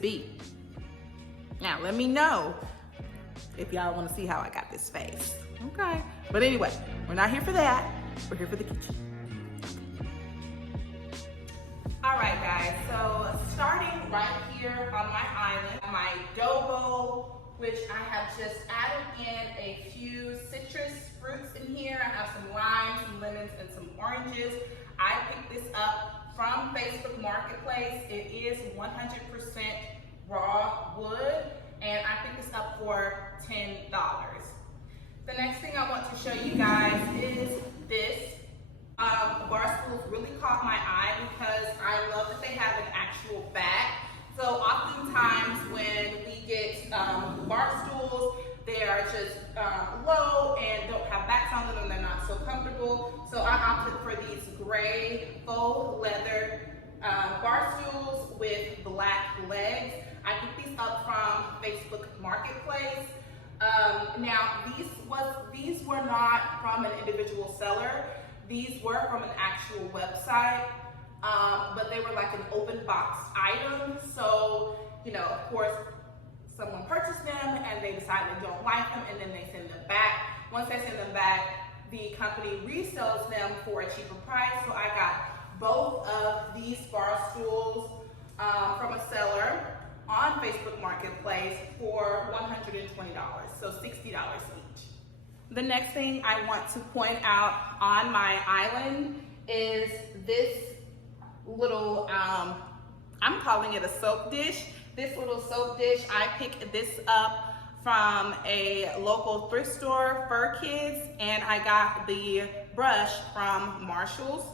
be? Now, let me know if y'all want to see how I got this face. Okay. But anyway, we're not here for that. We're here for the kitchen. All right, guys. So starting right here on my island, my dough bowl, which I have just added in a few citrus fruits in here. I have some limes, some lemons, and some oranges. I picked this up from Facebook Marketplace. It is 100% raw wood, and I picked this up for $10. The next thing I want to show you guys is this. Barstools really caught my eye because I love that they have an actual back. So oftentimes when we get Barstools, they are just low and don't have backs on them and they're not so comfortable. So I opted for these gray faux leather Barstools with black legs. I picked these up from Facebook Marketplace. Now these were not from an individual seller. These were from an actual website, but they were like an open box item. So, you know, of course, someone purchased them and they decide they don't like them and then they send them back. Once they send them back, the company resells them for a cheaper price. So I got both of these Barstools from a seller on Facebook Marketplace for $120, so $60 each. The next thing I want to point out on my island is this little, I'm calling it a soap dish. This little soap dish, I picked this up from a local thrift store, Fur Kids, and I got the brush from Marshall's.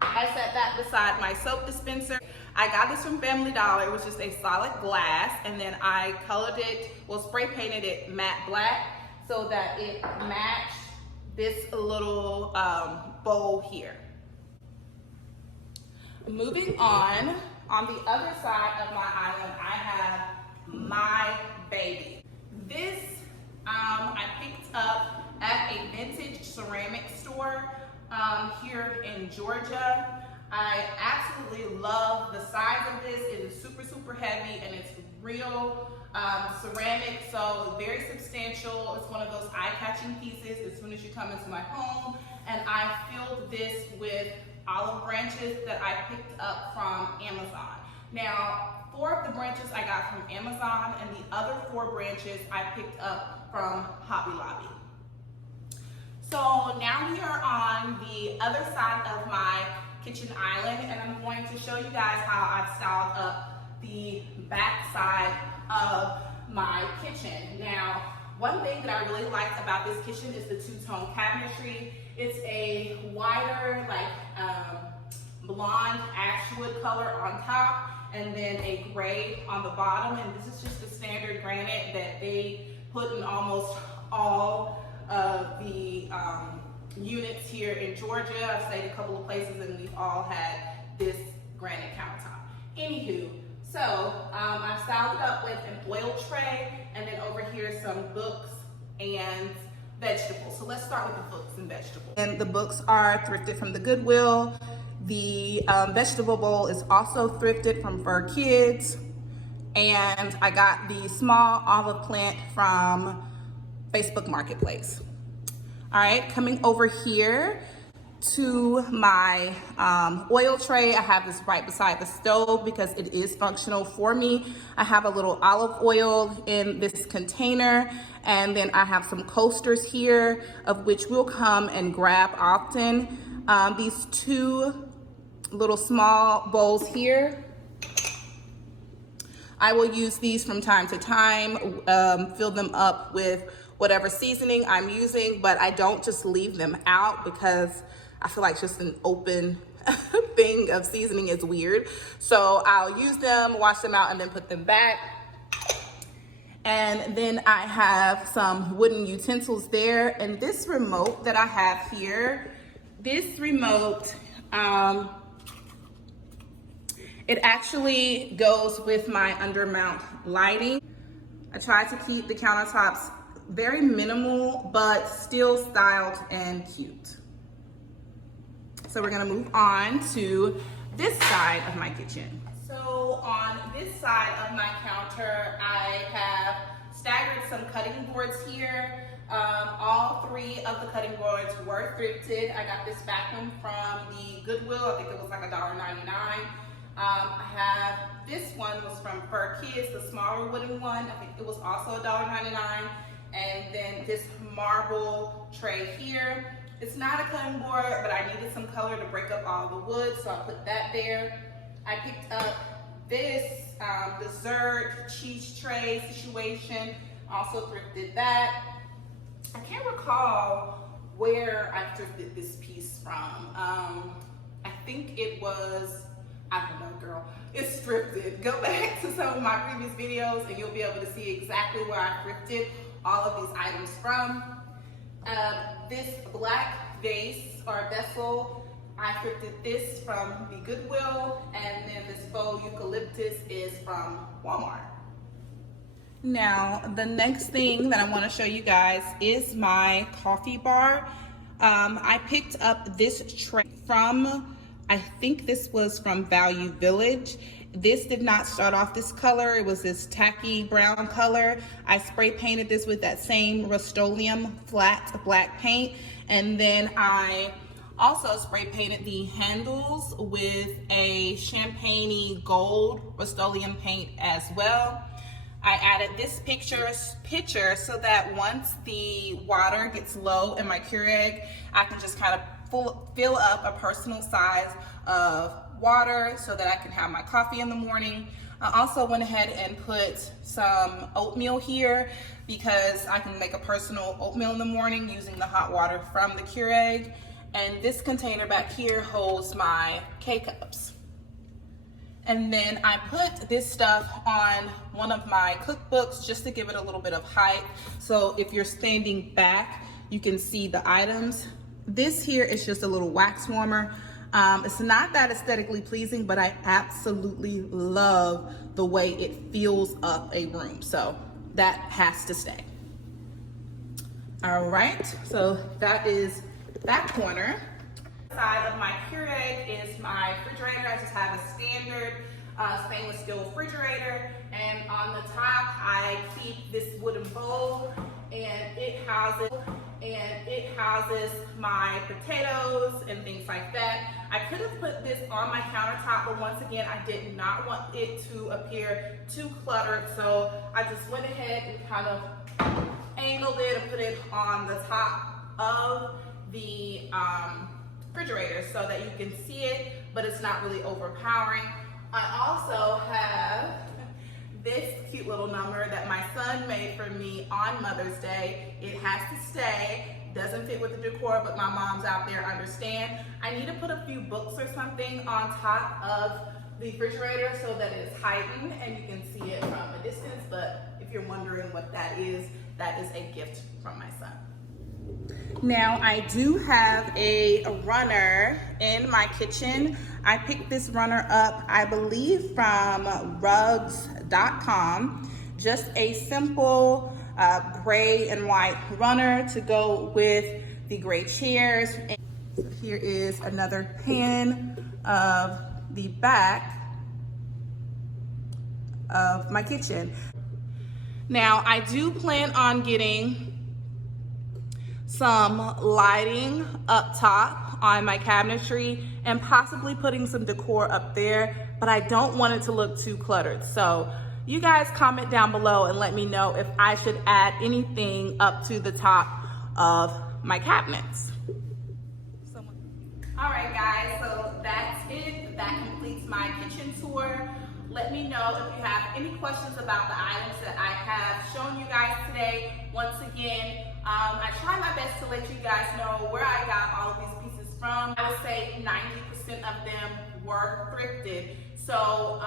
I set that beside my soap dispenser. I got this from Family Dollar. It was just a solid glass, and then I colored it, well, spray painted it matte black so that it matched this little bowl here. Moving on the other side of my island, I have my baby. This I picked up at a vintage ceramic store here in Georgia. I absolutely love the size of this. It is super, super heavy and it's real ceramic, so very substantial. It's one of those eye-catching pieces as soon as you come into my home. And I filled this with olive branches that I picked up from Amazon. Now, 4 of the branches I got from Amazon and the other 4 branches I picked up from Hobby Lobby. So now we are on the other side of my kitchen island, and I'm going to show you guys how I've styled up the back side of my kitchen. Now, one thing that I really liked about this kitchen is the two-tone cabinetry. It's a whiter, like blonde ashwood color on top, and then a gray on the bottom. And this is just the standard granite that they put in almost all of the units here in Georgia. I've stayed a couple of places and we've all had this granite countertop. Anywho, so I've styled it up with an oil tray, and then over here some books and vegetables. So let's start with the books and vegetables. And the books are thrifted from the Goodwill. The vegetable bowl is also thrifted from Fur Kids. And I got the small olive plant from Facebook Marketplace. All right, coming over here to my oil tray. I have this right beside the stove because it is functional for me. I have a little olive oil in this container, and then I have some coasters here of which we'll come and grab often. These 2 little small bowls here, I will use these from time to time, fill them up with whatever seasoning I'm using, but I don't just leave them out because I feel like just an open thing of seasoning is weird. So I'll use them, wash them out, and then put them back. And then I have some wooden utensils there. And this remote that I have here, this remote, it actually goes with my undermount lighting. I try to keep the countertops very minimal, but still styled and cute. So we're gonna move on to this side of my kitchen. So on this side of my counter, I have staggered some cutting boards here. All 3 of the cutting boards were thrifted. I got this vacuum from the Goodwill. I think it was like $1.99. I have this one was from Fur Kids, the smaller wooden one. I think it was also $1.99. And then this marble tray here. It's not a cutting board, but I needed some color to break up all the wood, so I put that there. I picked up this dessert cheese tray situation. Also thrifted that. I can't recall where I thrifted this piece from. I think it was, I don't know, girl. It's thrifted. Go back to some of my previous videos and you'll be able to see exactly where I thrifted all of these items from. This black vase or vessel, I thrifted this from the Goodwill, and then this faux eucalyptus is from Walmart. Now, the next thing that I want to show you guys is my coffee bar. I picked up this tray from, I think this was from Value Village. This did not start off this color. It was this tacky brown color. I spray painted this with that same Rust-Oleum flat black paint. And then I also spray painted the handles with a champagne-y gold Rust-Oleum paint as well. I added this pitcher so that once the water gets low in my Keurig, I can just kind of fill up a personal size of water so that I can have my coffee in the morning. I also went ahead and put some oatmeal here because I can make a personal oatmeal in the morning using the hot water from the Keurig. And this container back here holds my K-cups. And then I put this stuff on one of my cookbooks just to give it a little bit of height. So if you're standing back, you can see the items. This here is just a little wax warmer. It's not that aesthetically pleasing, but I absolutely love the way it fills up a room. So that has to stay. All right, so that is that corner. Side of my Keurig is my refrigerator. I just have a standard stainless steel refrigerator, and on the top I keep this wooden bowl, and it houses my potatoes and things like that. I could have put this on my countertop, but once again, I did not want it to appear too cluttered, so I just went ahead and kind of angled it and put it on the top of the refrigerator so that you can see it, but it's not really overpowering. I also have this cute little number that my son made for me on Mother's Day. It has to stay. Doesn't fit with the decor, but my moms out there understand. I need to put a few books or something on top of the refrigerator so that it's heightened and you can see it from a distance, but if you're wondering what that is a gift from my son. Now I do have a runner in my kitchen. I picked this runner up, I believe from rugs.com. Just a simple gray and white runner to go with the gray chairs. And so here is another pan of the back of my kitchen. Now I do plan on getting some lighting up top on my cabinetry and possibly putting some decor up there, but I don't want it to look too cluttered. So you guys comment down below and let me know if I should add anything up to the top of my cabinets. All right guys, so that's it. That completes my kitchen tour. Let me know if you have any questions about the items that I have shown you guys today. Once again, I try my best to let you guys know where I got all of these pieces from. I would say 90% of them were thrifted. So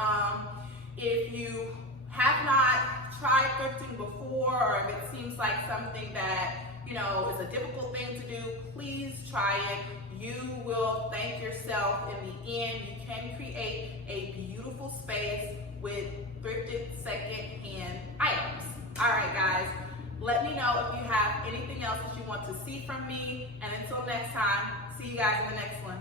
if you have not tried thrifting before, or if it seems like something that, you know, is a difficult thing to do, please try it. You will thank yourself in the end. You can create a beautiful space with thrifted second-hand items. All right, guys, let me know if you have anything else that you want to see from me. And until next time, see you guys in the next one.